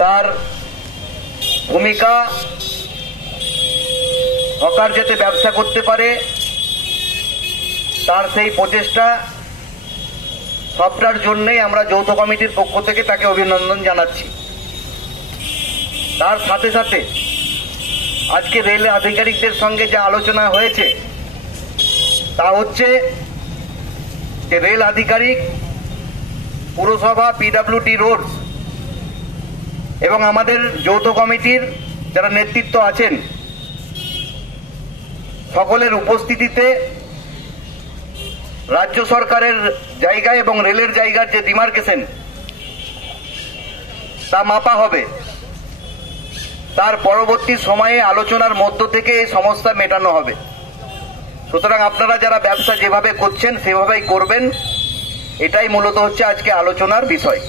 তার ভূমিকা, হকার যাতে ব্যবসা করতে পারে তার সেই প্রচেষ্টা, সবটার জন্যই আমরা যৌথ কমিটির পক্ষ থেকে তাকে অভিনন্দন জানাচ্ছি। তার সাথে সাথে আজকে রেল আধিকারিকদের সঙ্গে যে আলোচনা হয়েছে তা হচ্ছে যে রেল আধিকারিক, পুরসভা, পিডব্লিউডি রোডস এবং আমাদের যৌথ কমিটির যারা নেতৃত্ব আছেন সকলের উপস্থিতিতে রাজ্য সরকারের জায়গা এবং রেলের জায়গার যে ডিমার্কেশন তা মাপা হবে। তার পরবর্তী সময়ে আলোচনার মধ্য থেকে এই সমস্যা মেটানো হবে। সুতরাং আপনারা যারা ব্যবসা যেভাবে করছেন সেভাবেই করবেন, এটাই মূলত হচ্ছে আজকে আলোচনার বিষয়।